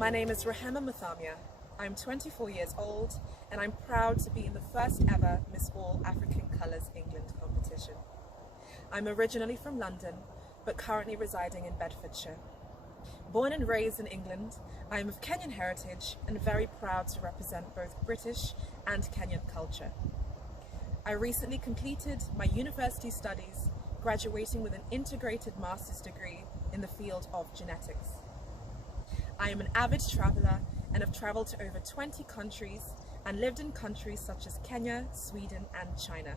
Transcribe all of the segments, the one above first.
My name is Rehema Muthamia. I'm 24 years old and I'm proud to be in the first ever Miss All African Colours England competition. I'm originally from London but currently residing in Bedfordshire. Born and raised in England, I am of Kenyan heritage and very proud to represent both British and Kenyan culture. I recently completed my university studies, graduating with an integrated master's degree in the field of genetics. I am an avid traveller and have travelled to over 20 countries and lived in countries such as Kenya, Sweden and China.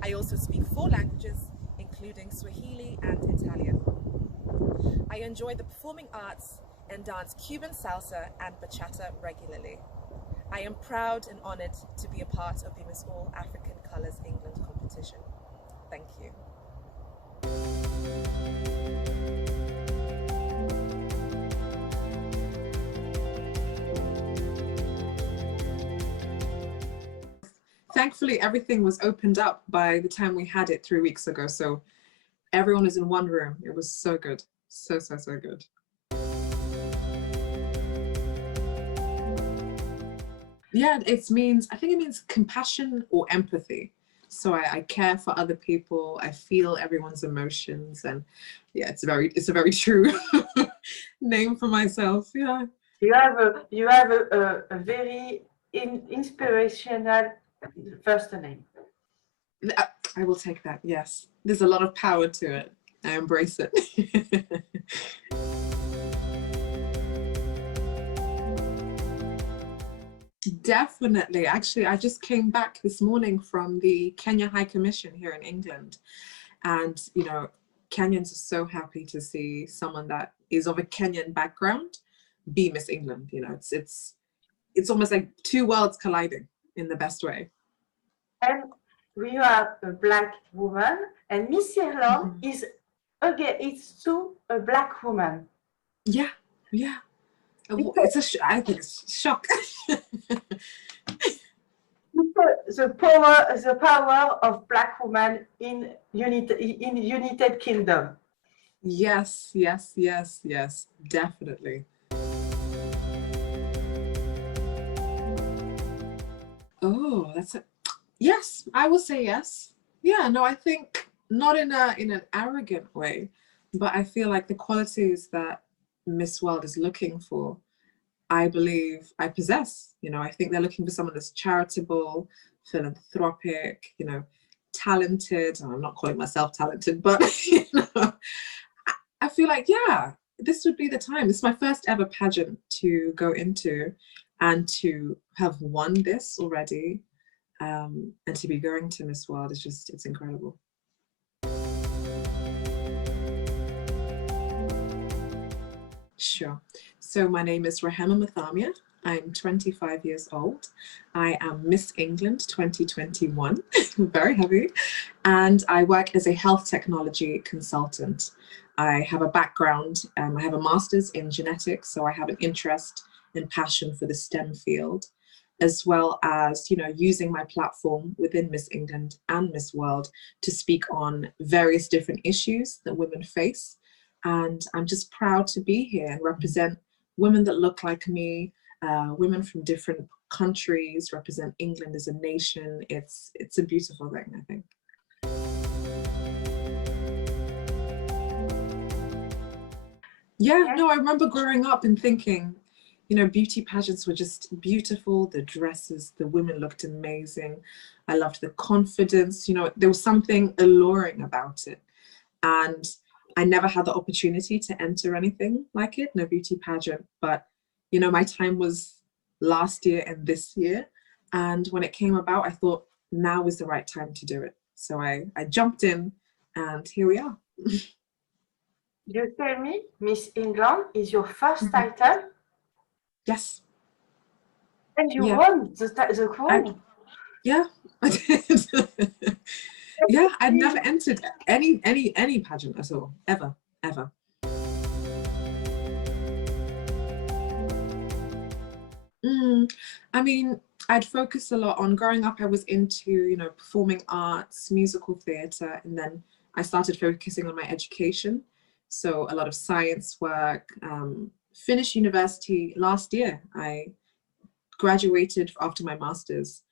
I also speak 4 languages, including Swahili and Italian. I enjoy the performing arts and dance Cuban salsa and bachata regularly. I am proud and honoured to be a part of the Miss All African Colours England competition. Thank you. Thankfully, everything was opened up by the time we had it 3 weeks ago. So everyone was in one room. It was so good. So good. Yeah, I think it means compassion or empathy. So I care for other people. I feel everyone's emotions, and yeah, it's a very true name for myself. Yeah. You have a very inspirational first name. I will take that. Yes, there's a lot of power to it. I embrace it. Definitely. Actually, I just came back this morning from the Kenya High Commission here in England. And, you know, Kenyans are so happy to see someone that is of a Kenyan background be Miss England. You know, it's almost like 2 worlds colliding in the best way. And we are a black woman, and Miss Ireland is, again, it's too a black woman. Yeah. I think it's a shock. The power of black woman in United Kingdom. Yes, definitely. Oh, yes, I will say yes. Yeah, no, I think not in an arrogant way, but I feel like the qualities that Miss World is looking for, I believe I possess. You know, I think they're looking for someone that's charitable, philanthropic, you know, talented. I'm not calling myself talented, but you know, I feel like, yeah, this would be the time. This is my first ever pageant to go into, and to have won this already, and to be going to Miss World is just, it's incredible. Sure. So my name is Rehema Muthamia. I'm 25 years old. I am Miss England 2021, very heavy, and I work as a health technology consultant. I have a background, I have a master's in genetics, so I have an interest and passion for the STEM field, as well as, you know, using my platform within Miss England and Miss World to speak on various different issues that women face. And I'm just proud to be here and represent women that look like me, women from different countries, represent England as a nation. It's a beautiful thing, I think. Yeah, no, I remember growing up and thinking, you know, beauty pageants were just beautiful. The dresses, the women looked amazing. I loved the confidence, you know, there was something alluring about it. And I never had the opportunity to enter anything like it, no beauty pageant, but you know, my time was last year and this year. And when it came about, I thought now is the right time to do it. So I jumped in, and here we are. You tell me, Miss England is your first title? Yes. And you won the crown? Yeah, I did. Yeah, I'd never entered any pageant at all, ever. I mean, I'd focused a lot on, growing up I was into, you know, performing arts, musical theatre, and then I started focusing on my education. So a lot of science work, finished university last year. I graduated after my master's,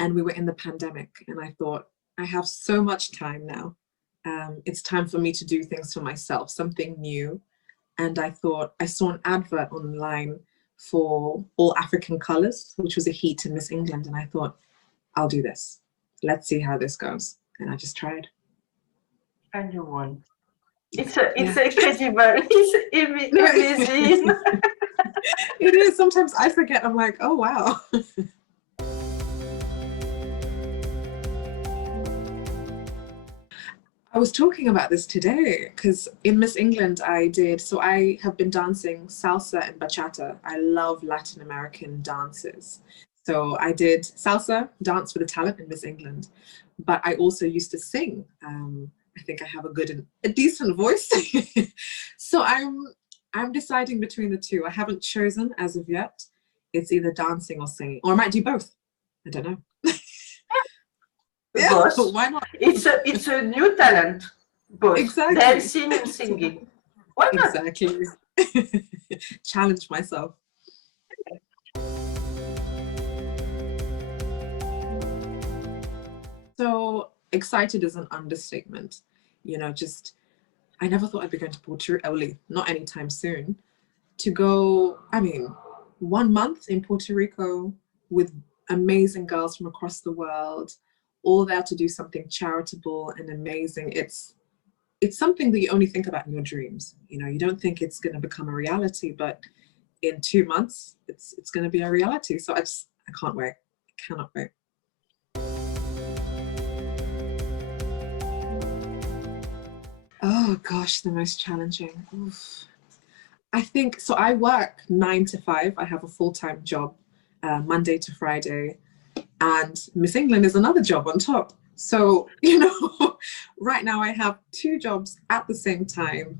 and we were in the pandemic, and I thought, I have so much time now. It's time for me to do things for myself, something new. And I thought, I saw an advert online for All African Colors, which was a heat in Miss England. And I thought, I'll do this. Let's see how this goes. And I just tried. And you won. It's incredible. It's amazing. It is. Sometimes I forget. I'm like, oh, wow. I was talking about this today because in Miss England I have been dancing salsa and bachata. I love Latin American dances. So I did salsa, dance for the talent in Miss England, but I also used to sing. I think I have a decent voice. So I'm deciding between the two. I haven't chosen as of yet. It's either dancing or singing, or I might do both. I don't know. Yeah, why not? It's a new talent, both exactly. dancing and singing. Why not? Exactly. Challenge myself. So excited is an understatement. You know, just I never thought I'd be going to Puerto Rico, not anytime soon. To go, 1 month in Puerto Rico with amazing girls from across the world, all there to do something charitable and amazing. It's something that you only think about in your dreams. You know, you don't think it's going to become a reality, but in 2 months, it's going to be a reality. So I can't wait. I cannot wait. Oh gosh, the most challenging. Oof. I think, so I work 9 to 5. I have a full-time job, Monday to Friday. And Miss England is another job on top. So, you know, right now I have 2 jobs at the same time,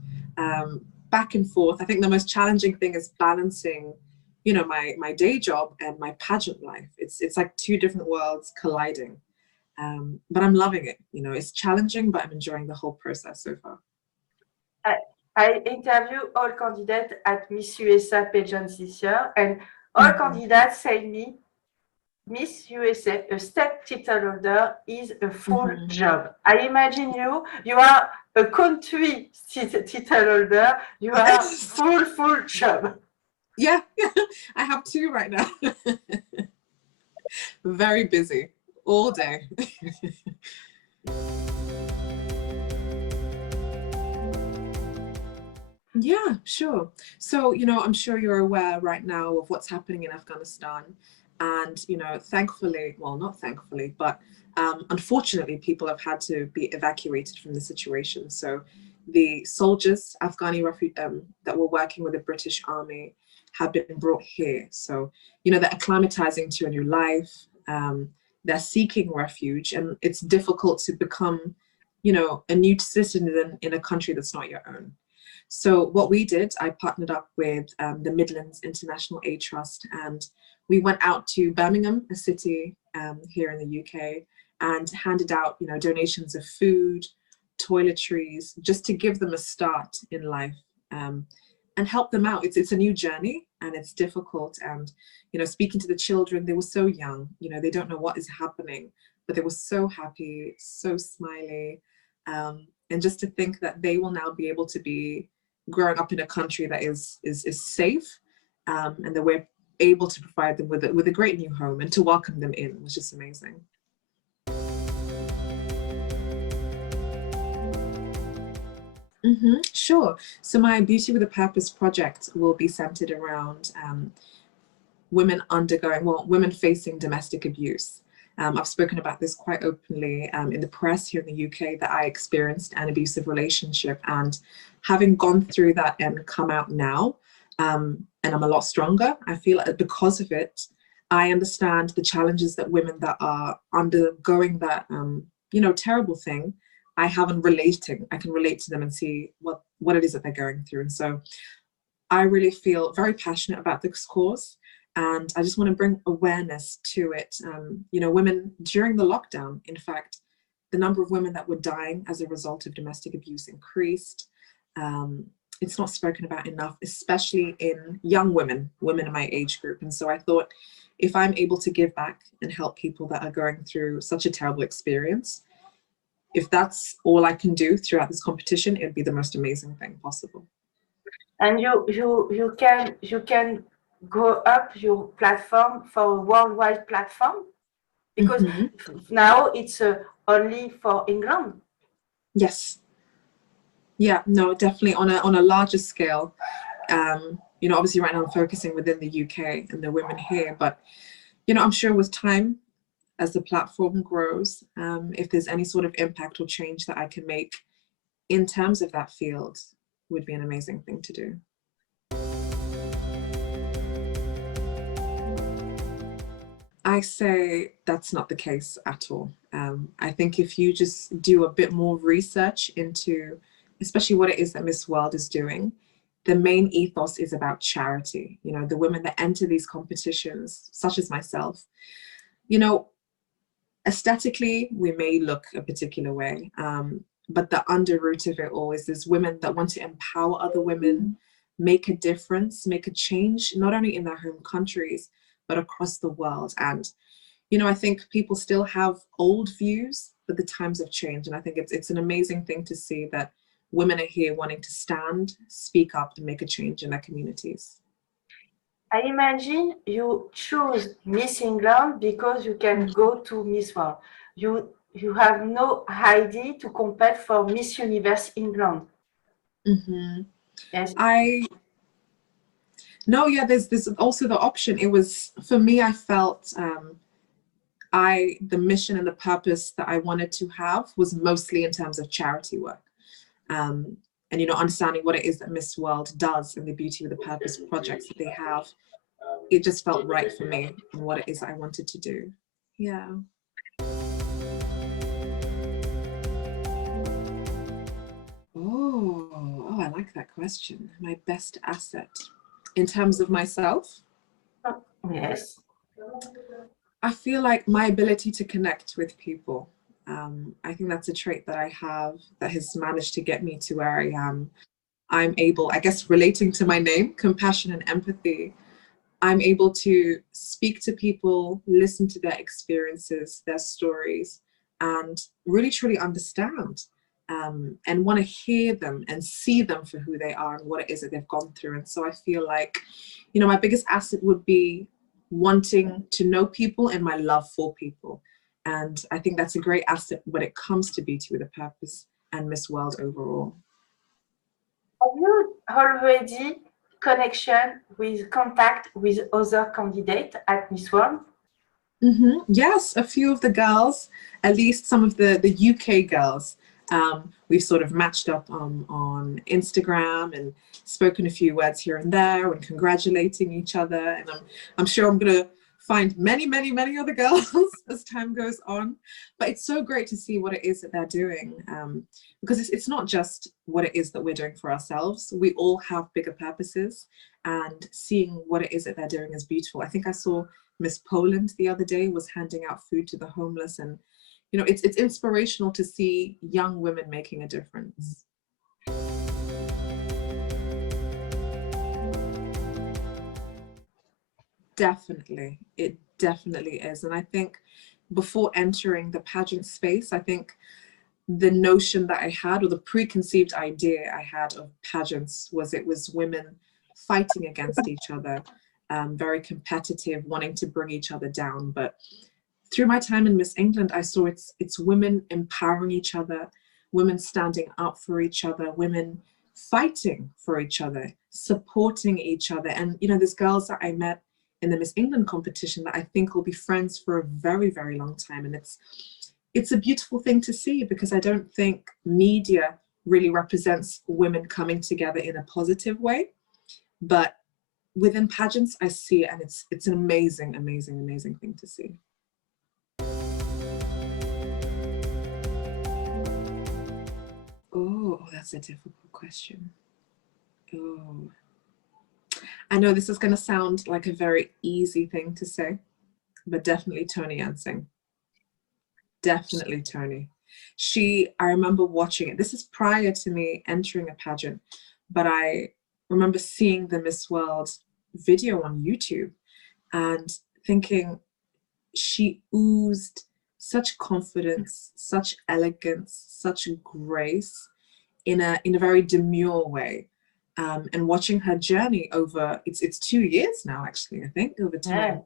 back and forth. I think the most challenging thing is balancing, you know, my day job and my pageant life. It's like 2 different worlds colliding. But I'm loving it. You know, it's challenging, but I'm enjoying the whole process so far. I interview all candidates at Miss USA pageants this year, and all candidates say me, Miss USA, a state title holder, is a full job. I imagine you are a country title holder, you are full job. Yeah, I have 2 right now. Very busy all day. Yeah, sure. So, you know, I'm sure you're aware right now of what's happening in Afghanistan. And, you know, thankfully, well, not thankfully, but unfortunately, people have had to be evacuated from the situation. So the soldiers, Afghani that were working with the British Army have been brought here. So, you know, they're acclimatizing to a new life. They're seeking refuge, and it's difficult to become, you know, a new citizen in a country that's not your own. So what we did, I partnered up with the Midlands International Aid Trust, and we went out to Birmingham, a city here in the UK, and handed out, you know, donations of food, toiletries, just to give them a start in life and help them out. It's a new journey, and it's difficult. And, you know, speaking to the children, they were so young, you know, they don't know what is happening, but they were so happy, so smiley. And just to think that they will now be able to be growing up in a country that is safe, and that we're able to provide them with a great new home and to welcome them in was just amazing. Sure. So my Beauty with a Purpose project will be centered around women facing domestic abuse. I've spoken about this quite openly in the press here in the UK, that I experienced an abusive relationship, and having gone through that and come out now, and I'm a lot stronger. I feel like because of it, I understand the challenges that women that are undergoing that, you know, terrible thing, I can relate to them and see what it is that they're going through. And so I really feel very passionate about this cause. And I just want to bring awareness to it. You know, women during the lockdown, in fact, the number of women that were dying as a result of domestic abuse increased. it's not spoken about enough, especially in young women in my age group. And so I thought, if I'm able to give back and help people that are going through such a terrible experience, if that's all I can do throughout this competition, it'd be the most amazing thing possible. And you can grow up your platform for a worldwide platform, because now it's only for England. Yes. Yeah, no, definitely on a larger scale. You know, obviously right now I'm focusing within the UK and the women here, but you know, I'm sure with time, as the platform grows, if there's any sort of impact or change that I can make in terms of that field, would be an amazing thing to do. I say that's not the case at all. I think if you just do a bit more research into, especially what it is that Miss World is doing, the main ethos is about charity. You know, the women that enter these competitions, such as myself, you know, aesthetically, we may look a particular way, but the underroot of it all is there's women that want to empower other women, make a difference, make a change, not only in their home countries, but across the world. And, you know, I think people still have old views, but the times have changed. And I think it's an amazing thing to see that women are here wanting to stand, speak up, and make a change in their communities. I imagine you choose Miss England because you can go to Miss World. You have no idea to compete for Miss Universe England. Yes. No, yeah, there's also the option. It was, for me, I felt the mission and the purpose that I wanted to have was mostly in terms of charity work. And, you know, understanding what it is that Miss World does and the beauty of the purpose projects that they have, it just felt right for me and what it is that I wanted to do. Yeah. Oh, I like that question. My best asset in terms of myself? Yes. I feel like my ability to connect with people. I think that's a trait that I have that has managed to get me to where I am. I'm able, I guess, relating to my name, compassion and empathy, I'm able to speak to people, listen to their experiences, their stories, and really truly understand and want to hear them and see them for who they are and what it is that they've gone through. And so I feel like, you know, my biggest asset would be wanting to know people and my love for people. And I think that's a great asset when it comes to Beauty with a Purpose and Miss World overall. Have you already contact with other candidates at Miss World? Yes, a few of the girls, at least some of the UK girls, we've sort of matched up on Instagram and spoken a few words here and there and congratulating each other. And I'm sure I'm going to find many other girls as time goes on. But it's so great to see what it is that they're doing, because it's not just what it is that we're doing for ourselves. We all have bigger purposes, and seeing what it is that they're doing is beautiful. I think I saw Miss Poland the other day was handing out food to the homeless, and you know, it's inspirational to see young women making a difference. Definitely, it definitely is. And I think before entering the pageant space, I think the notion that I had, or the preconceived idea I had of pageants, was it was women fighting against each other, very competitive, wanting to bring each other down. But through my time in Miss England, I saw it's women empowering each other, women standing up for each other, women fighting for each other, supporting each other. And you know, there's girls that I met in the Miss England competition that I think will be friends for a very long time. And it's a beautiful thing to see, because I don't think media really represents women coming together in a positive way. But within pageants, I see it, and it's an amazing thing to see. Oh, that's a difficult question. Oh, I know this is going to sound like a very easy thing to say, but definitely Tony Ansing. Definitely Tony. I remember watching it. This is prior to me entering a pageant, but I remember seeing the Miss World video on YouTube and thinking she oozed such confidence, such elegance, such grace in a very demure way. And watching her journey over, it's 2 years now, actually, I think, over time.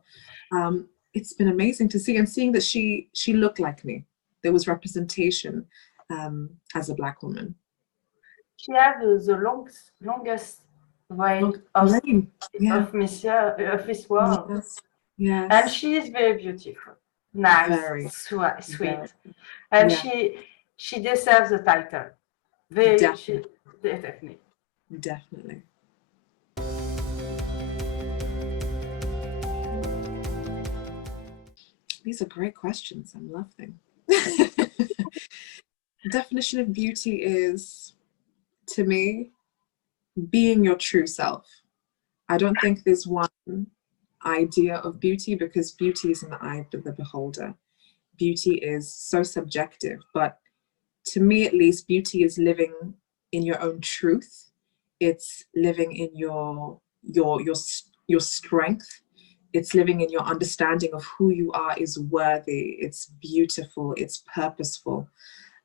It's been amazing to see, and seeing that she looked like me. There was representation as a Black woman. She had the longest reign of Miss World. Yes. Yes. And she is very beautiful, nice, sweet. Very. And she deserves the title. Definitely. Definitely. These are great questions. I'm loving. Definition of beauty is, to me, being your true self. I don't think there's one idea of beauty, because beauty is in the eye of the beholder. Beauty is so subjective, but to me at least, beauty is living in your own truth. It's living in your strength. It's living in your understanding of who you are is worthy, it's beautiful, it's purposeful.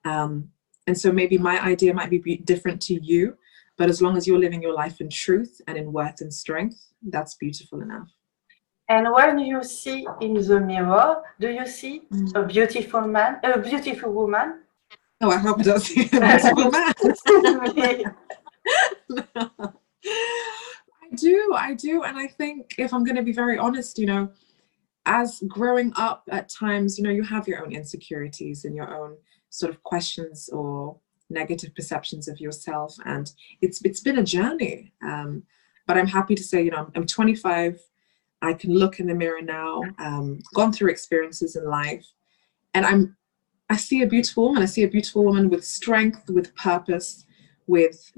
And so maybe my idea might be different to you, but as long as you're living your life in truth and in worth and strength, that's beautiful enough. And when you see in the mirror, do you see a beautiful man, a beautiful woman? Oh, I hope it does see a beautiful man. I do. And I think, if I'm going to be very honest, you know, as growing up at times, you know, you have your own insecurities and your own sort of questions or negative perceptions of yourself. And it's been a journey. But I'm happy to say, you know, I'm 25. I can look in the mirror now, gone through experiences in life, and I see a beautiful woman. I see a beautiful woman with strength, with purpose, with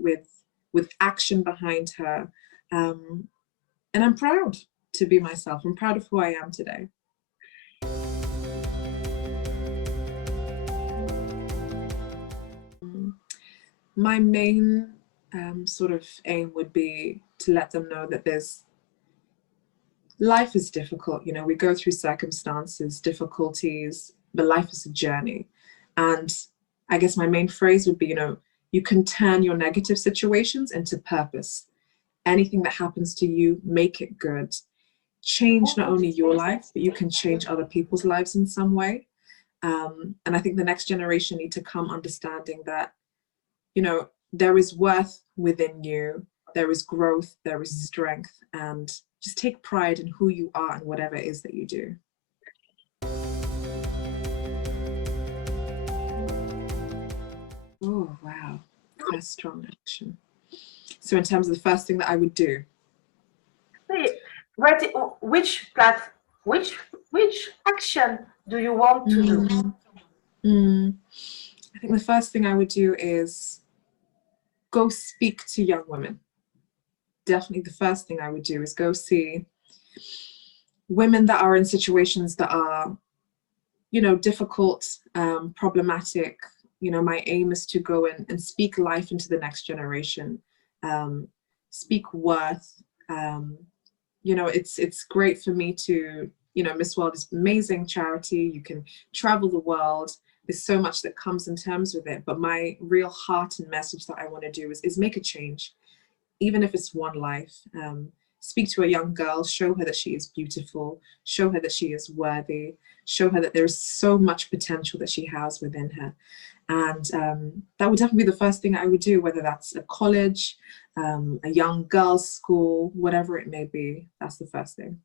action behind her. And I'm proud to be myself. I'm proud of who I am today. My main sort of aim would be to let them know that life is difficult. You know, we go through circumstances, difficulties, but life is a journey. And I guess my main phrase would be, you know, you can turn your negative situations into purpose. Anything that happens to you, make it good. Change not only your life, but you can change other people's lives in some way. And I think the next generation need to come understanding that, you know, there is worth within you, there is growth, there is strength, and just take pride in who you are and whatever it is that you do. Oh, wow. That's strong action. So in terms of the first thing that I would do. Which action do you want to do? I think the first thing I would do is go speak to young women. Definitely the first thing I would do is go see women that are in situations that are, you know, difficult, problematic. You know, my aim is to go and speak life into the next generation, speak worth. You know, it's great for me to, you know, Miss World is amazing charity. You can travel the world. There's so much that comes in terms with it. But my real heart and message that I want to do is make a change, even if it's one life. Speak to a young girl, show her that she is beautiful, show her that she is worthy, show her that there is so much potential that she has within her. And that would definitely be the first thing I would do, whether that's a college, a young girls' school, whatever it may be. That's the first thing.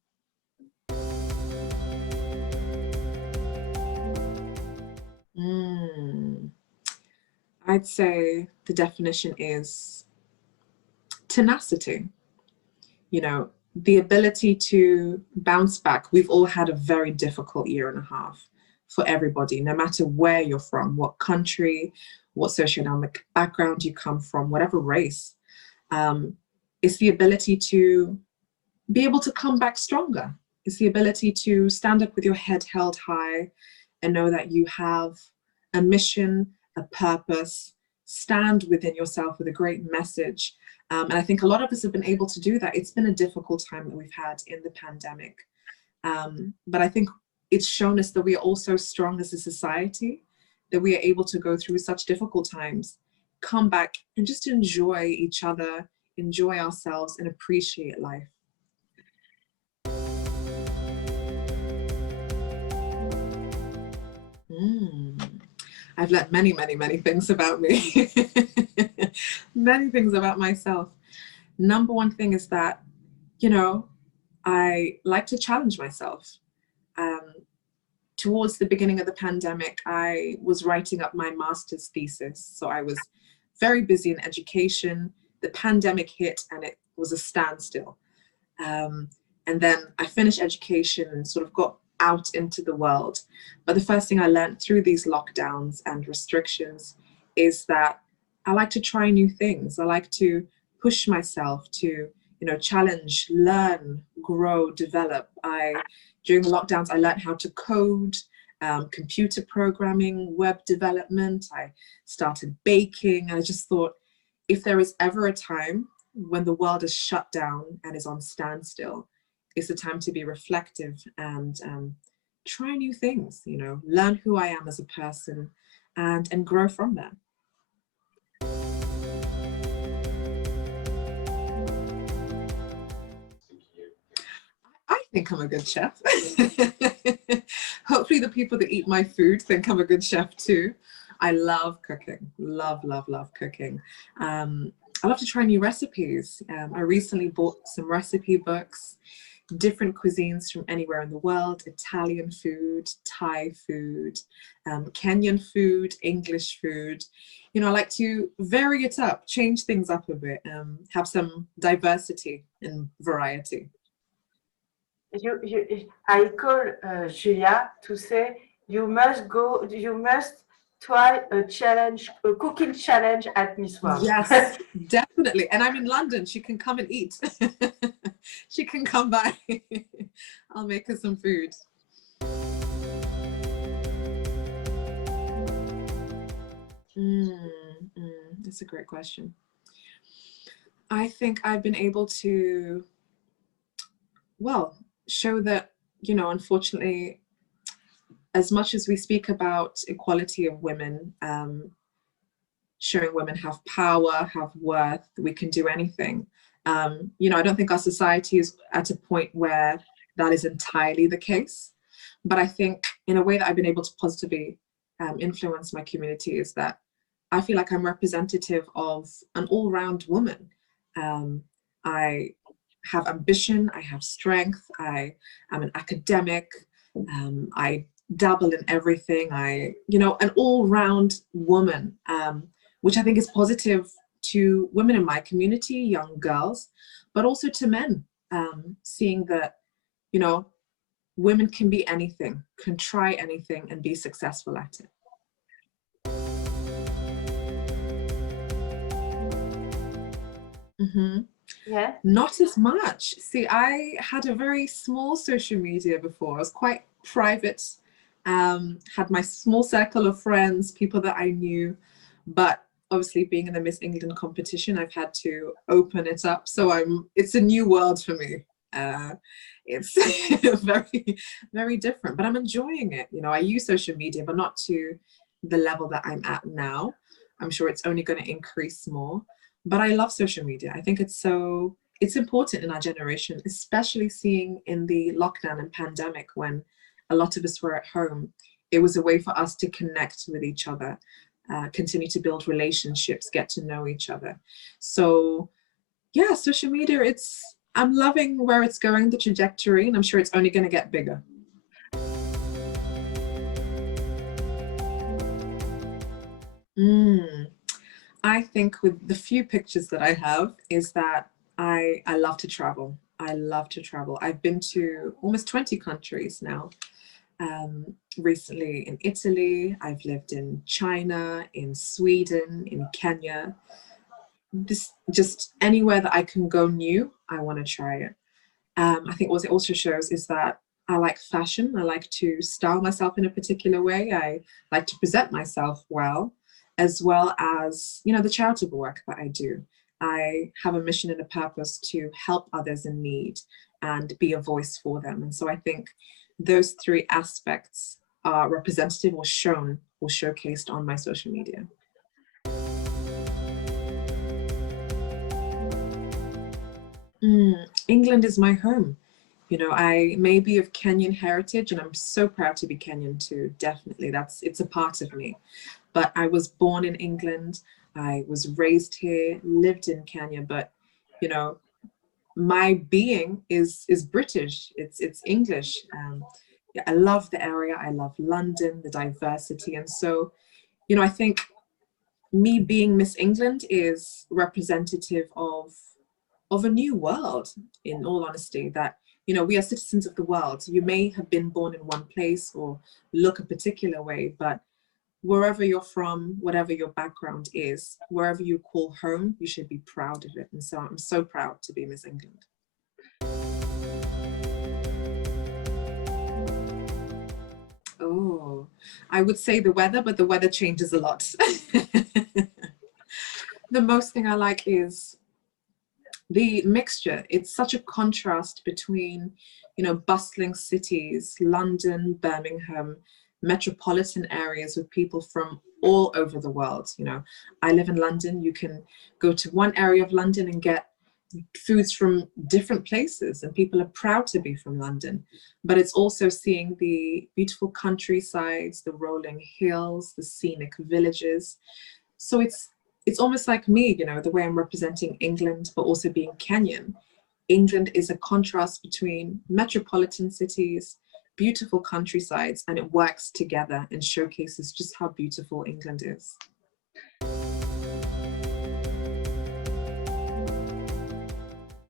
I'd say the definition is tenacity. You know, the ability to bounce back. We've all had a very difficult year and a half for everybody, no matter where you're from, what country, what socioeconomic background you come from, whatever race. It's the ability to be able to come back stronger. It's the ability to stand up with your head held high and know that you have a mission, a purpose, stand within yourself with a great message. And I think a lot of us have been able to do that. It's been a difficult time that we've had in the pandemic. But I think it's shown us that we are all so strong as a society, that we are able to go through such difficult times, come back and just enjoy each other, enjoy ourselves, and appreciate life. I've learned many, many, many things about me. Many things about myself. Number one thing is that, you know, I like to challenge myself. Towards the beginning of the pandemic, I was writing up my master's thesis. So I was very busy in education. The pandemic hit and it was a standstill. And then I finished education and sort of got out into the world. But the first thing I learned through these lockdowns and restrictions is that I like to try new things. I like to push myself to, you know, challenge, learn, grow, develop. During the lockdowns, I learned how to code, computer programming, web development. I started baking. And I just thought, if there is ever a time when the world is shut down and is on standstill, it's the time to be reflective and try new things, you know, learn who I am as a person and grow from that. I think I'm a good chef. Hopefully the people that eat my food think I'm a good chef too. I love cooking, love, love, love cooking. I love to try new recipes. I recently bought some recipe books, different cuisines from anywhere in the world: Italian food, Thai food, Kenyan food, English food. You know, I like to vary it up, change things up a bit, have some diversity and variety. I call Julia to say you must try a cooking challenge at Miss World. Yes, definitely. And I'm in London. She can come and eat. She can come by. I'll make her some food. That's a great question. I think I've been able to, well, show that, you know, unfortunately, as much as we speak about equality of women, showing women have power, have worth, we can do anything. You know, I don't think our society is at a point where that is entirely the case. But I think in a way that I've been able to positively influence my community is that I feel like I'm representative of an all-round woman. I have ambition, I have strength, I am an academic, I dabble in everything. You know, an all-round woman, which I think is positive to women in my community, young girls, but also to men, seeing that, you know, women can be anything, can try anything and be successful at it. Yeah. Not as much. See, I had a very small social media before. I was quite private, had my small circle of friends, people that I knew, but obviously being in the Miss England competition, I've had to open it up. So it's a new world for me. It's very, very different, but I'm enjoying it. You know, I use social media, but not to the level that I'm at now. I'm sure it's only going to increase more, but I love social media. I think it's important in our generation, especially seeing in the lockdown and pandemic when a lot of us were at home. It was a way for us to connect with each other, continue to build relationships, get to know each other. So yeah, social media, I'm loving where it's going, the trajectory, and I'm sure it's only going to get bigger. I think with the few pictures that I have is that I love to travel. I love to travel. I've been to almost 20 countries now. Recently in Italy, I've lived in China, in Sweden, in Kenya. Just anywhere that I can go new, I want to try it. I think what it also shows is that I like fashion. I like to style myself in a particular way. I like to present myself well. as well as, you know, the charitable work that I do. I have a mission and a purpose to help others in need and be a voice for them. And so I think those three aspects are representative or shown or showcased on my social media. England is my home. You know, I may be of Kenyan heritage, and I'm so proud to be Kenyan too. Definitely, it's a part of me. But I was born in England. I was raised here, lived in Kenya, but you know, my being is British. It's English. Yeah, I love the area. I love London, the diversity, and so, you know, I think me being Miss England is representative of a new world. In all honesty, that, you know, we are citizens of the world. You may have been born in one place or look a particular way, but wherever you're from, whatever your background is, wherever you call home, you should be proud of it. And so I'm so proud to be Miss England. Oh, I would say the weather, but the weather changes a lot. The most thing I like is the mixture. It's such a contrast between, you know, bustling cities, London, Birmingham, metropolitan areas with people from all over the world. You know, I live in London. You can go to one area of London and get foods from different places, and people are proud to be from London. But it's also seeing the beautiful countrysides, the rolling hills, the scenic villages. So it's almost like me, you know, the way I'm representing England, but also being Kenyan. England is a contrast between metropolitan cities, beautiful countrysides, and it works together and showcases just how beautiful England is.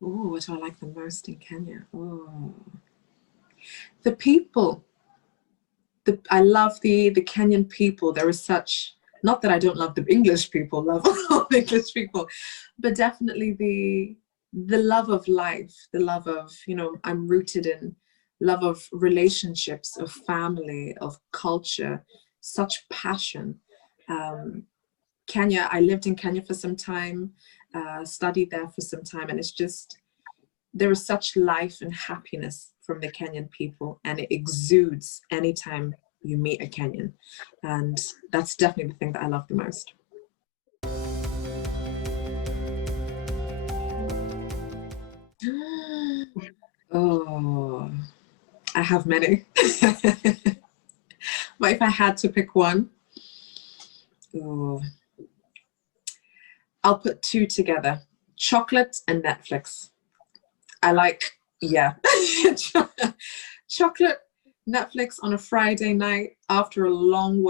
Oh, what do I like the most in Kenya? Oh, the people. I love the Kenyan people. There is such, not that I don't love the English people, love all the English people, but definitely the love of life, the love of, you know, I'm rooted in love of relationships, of family, of culture, such passion. Kenya, I lived in Kenya for some time, studied there for some time, and it's just, there is such life and happiness from the Kenyan people, and it exudes anytime you meet a Kenyan. And that's definitely the thing that I love the most. Oh, I have many. But if I had to pick one, oh, I'll put two together: chocolate and Netflix. I like, yeah, chocolate, Netflix on a Friday night after a long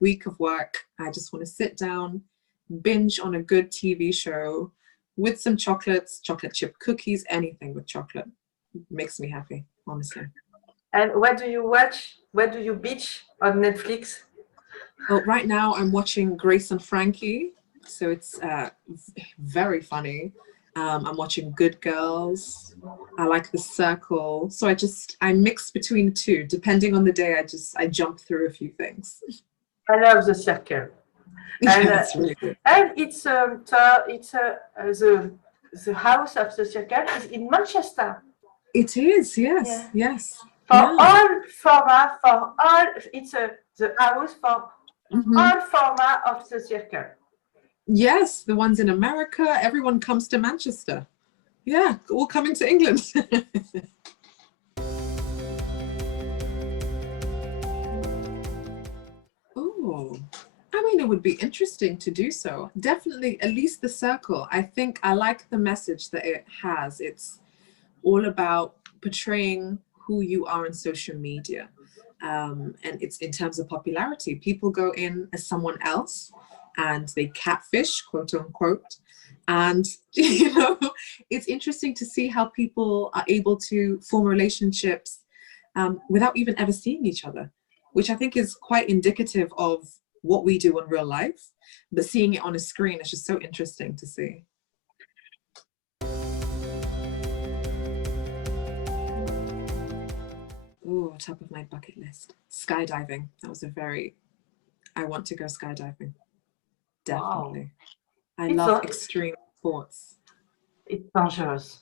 week of work. I just want to sit down, binge on a good TV show with some chocolates, chocolate chip cookies, anything with chocolate makes me happy, honestly. And what do you watch? What do you binge on Netflix? Well, right now I'm watching Grace and Frankie, so it's very funny. I'm watching Good Girls. I like The Circle. So I mix between the two. Depending on the day, I jump through a few things. I love The Circle. Yeah, And, it's really good. and it's the house of The Circle is in Manchester. It is, yes, Yeah. yes. For Yeah. all format, it's the house for all format of The Circle. Yes, the ones in America, everyone comes to Manchester. Yeah, all coming to England. Oh, I mean, it would be interesting to do so. Definitely, at least The Circle. I think I like the message that it has. It's all about portraying who you are in social media. And it's in terms of popularity. People go in as someone else and they catfish, quote unquote. And, you know, it's interesting to see how people are able to form relationships without even ever seeing each other, which I think is quite indicative of what we do in real life. But seeing it on a screen is just so interesting to see. Oh, top of my bucket list. Skydiving. That was I want to go skydiving. definitely. Wow. I It's love a, extreme sports. it's dangerous.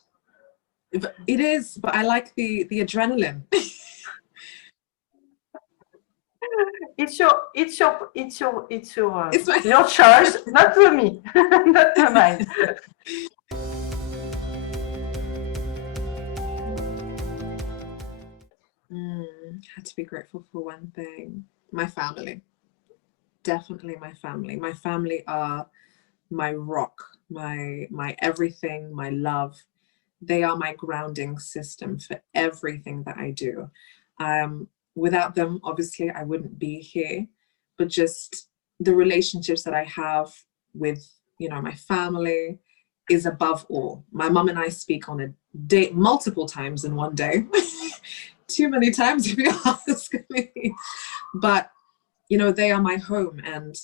It is, but I like the adrenaline. It's my your choice, not for me, not for mine. Had to be grateful for one thing. My family. Definitely my family. My family are my rock, my everything, my love. They are my grounding system for everything that I do. Without them, obviously, I wouldn't be here. But just the relationships that I have with, my family is above all. My mom and I speak on a day, multiple times in one day. Too many times if you ask me. But, they are my home, and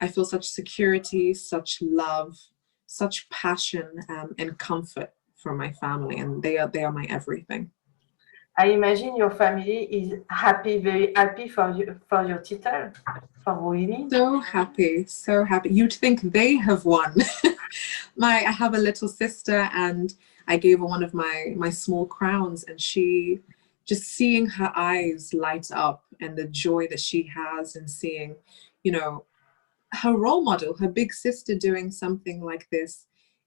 I feel such security, such love, such passion, and comfort from my family, and they are my everything. I imagine your family is happy, very happy for your title, for winning. So happy, so happy. You'd think they have won. I have a little sister, and I gave her one of my small crowns, and she, just seeing her eyes light up and the joy that she has, and seeing, her role model, her big sister, doing something like this,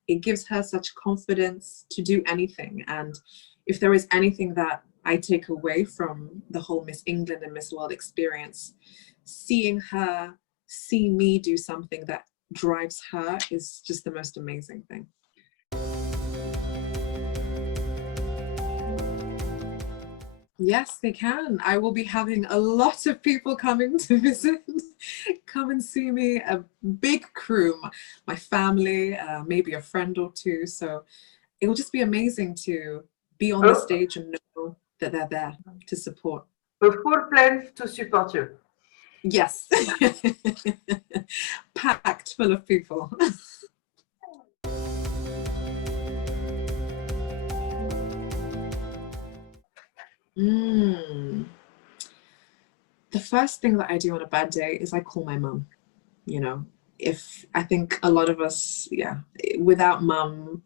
it gives her such confidence to do anything. And if there is anything that I take away from the whole Miss England and Miss World experience, seeing her see me do something that drives her is just the most amazing thing. Yes, they can. I will be having a lot of people coming to visit, come and see me, a big crew, my family, maybe a friend or two. So it will just be amazing to be on the stage and know that they're there to support. A full plane to support you. Yes. Packed full of people. The first thing that I do on a bad day is I call my mum. If I think a lot of us, without mum,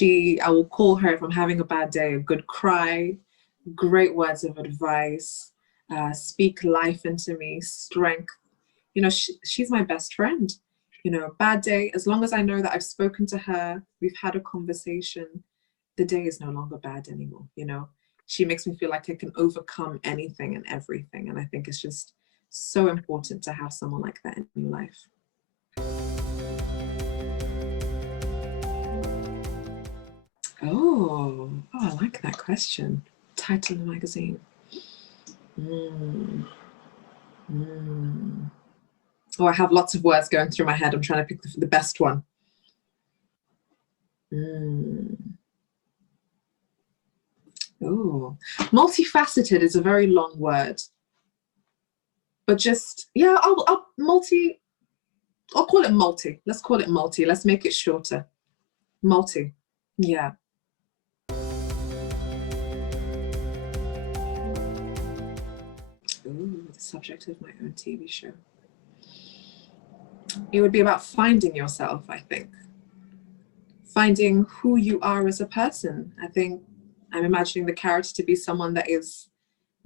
I will call her if I'm having a bad day, a good cry, great words of advice, speak life into me, strength. She's my best friend. Bad day, as long as I know that I've spoken to her, we've had a conversation, the day is no longer bad anymore. She makes me feel like I can overcome anything and everything. And I think it's just so important to have someone like that in your life. Oh, I like that question. Title of the magazine. Oh, I have lots of words going through my head. I'm trying to pick the best one. Oh, multifaceted is a very long word. But just, I'll call it multi. Let's call it multi. Let's make it shorter. Multi. Yeah. Ooh, the subject of my own TV show. It would be about finding yourself, I think. Finding who you are as a person. I think I'm imagining the character to be someone that is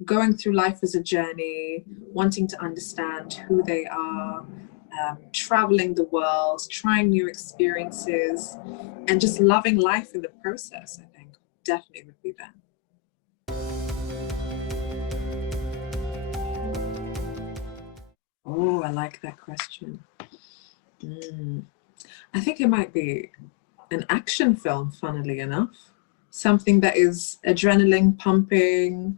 going through life as a journey, wanting to understand who they are, traveling the world, trying new experiences, and just loving life in the process, I think. Definitely would be that. Oh, I like that question. I think it might be an action film, funnily enough. Something that is adrenaline pumping,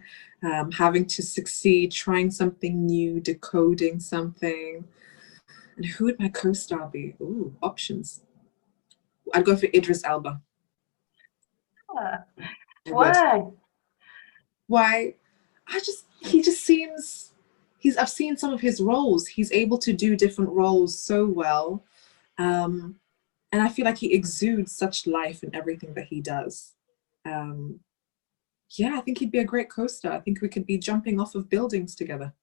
having to succeed, trying something new, decoding something. And who would my co-star be? Ooh, options. I'd go for Idris Elba. Why? Why? He just seems, I've seen some of his roles. He's able to do different roles so well. And I feel like he exudes such life in everything that he does. I think he'd be a great co-star. I think we could be jumping off of buildings together.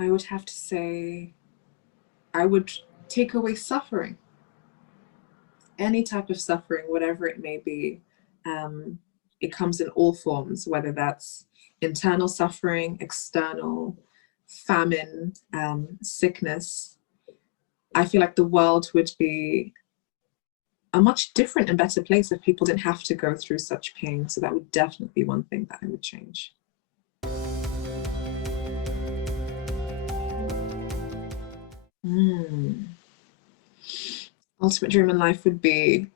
I would have to say I would take away suffering, any type of suffering, whatever it may be. It comes in all forms, whether that's internal suffering, external, famine, sickness. I feel like the world would be a much different and better place if people didn't have to go through such pain. So that would definitely be one thing that I would change. Ultimate dream in life would be,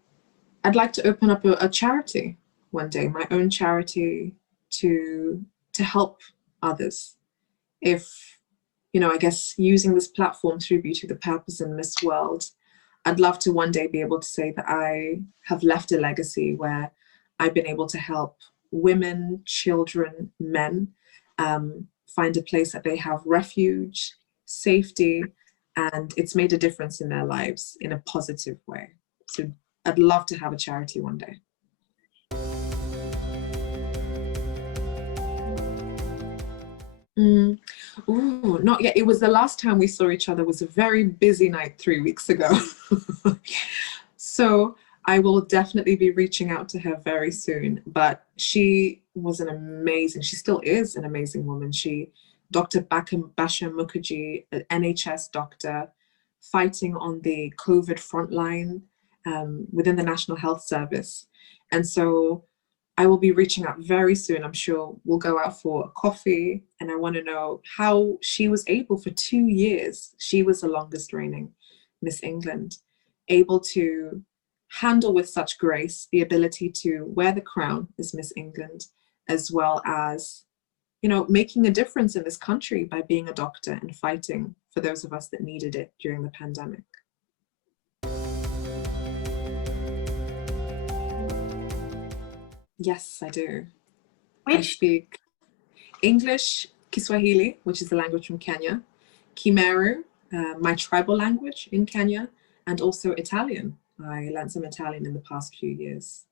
I'd like to open up a charity one day, my own charity to help others. If, you know, I guess using this platform through Beauty the Purpose and Miss World, I'd love to one day be able to say that I have left a legacy where I've been able to help women, children, men find a place that they have refuge, safety, and it's made a difference in their lives in a positive way. So I'd love to have a charity one day. Ooh, not yet. It was the last time we saw each other was a very busy night 3 weeks ago. So I will definitely be reaching out to her very soon. But she was an amazing, she still is an amazing woman. Dr. Basha Mukherjee, an NHS doctor, fighting on the COVID frontline within the National Health Service. And so I will be reaching out very soon. I'm sure we'll go out for a coffee, and I want to know how she was able for 2 years, she was the longest reigning Miss England, able to handle with such grace the ability to wear the crown as Miss England, as well as, you know, making a difference in this country by being a doctor and fighting for those of us that needed it during the pandemic. Yes, I do. I speak English, Kiswahili, which is the language from Kenya, Kimeru, my tribal language in Kenya, and also Italian. I learned some Italian in the past few years.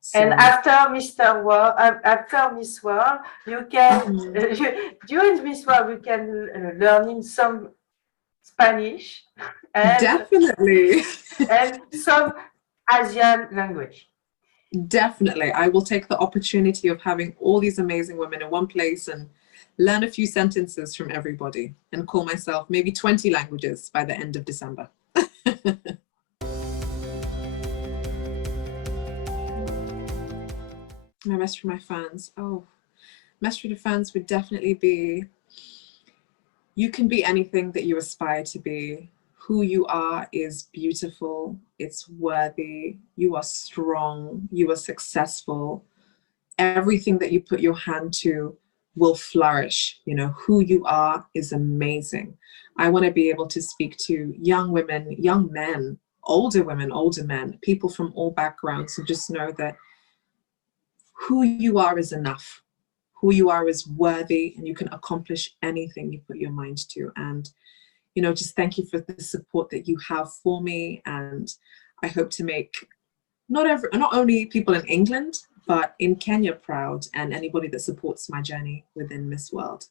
So, and after Miss World, you can, during Miss World, you can learn in some Spanish and, definitely. and some Asian language. Definitely. I will take the opportunity of having all these amazing women in one place and learn a few sentences from everybody and call myself maybe 20 languages by the end of December. My message for my fans. Message for the fans would definitely be, you can be anything that you aspire to be. Who you are is beautiful, it's worthy, you are strong, you are successful. Everything that you put your hand to will flourish. You know, who you are is amazing. I want to be able to speak to young women, young men, older women, older men, people from all backgrounds, and just know that who you are is enough. Who you are is worthy, and you can accomplish anything you put your mind to. And you know, just thank you for the support that you have for me. And I hope to make not only people in England, but in Kenya proud, and anybody that supports my journey within Miss World.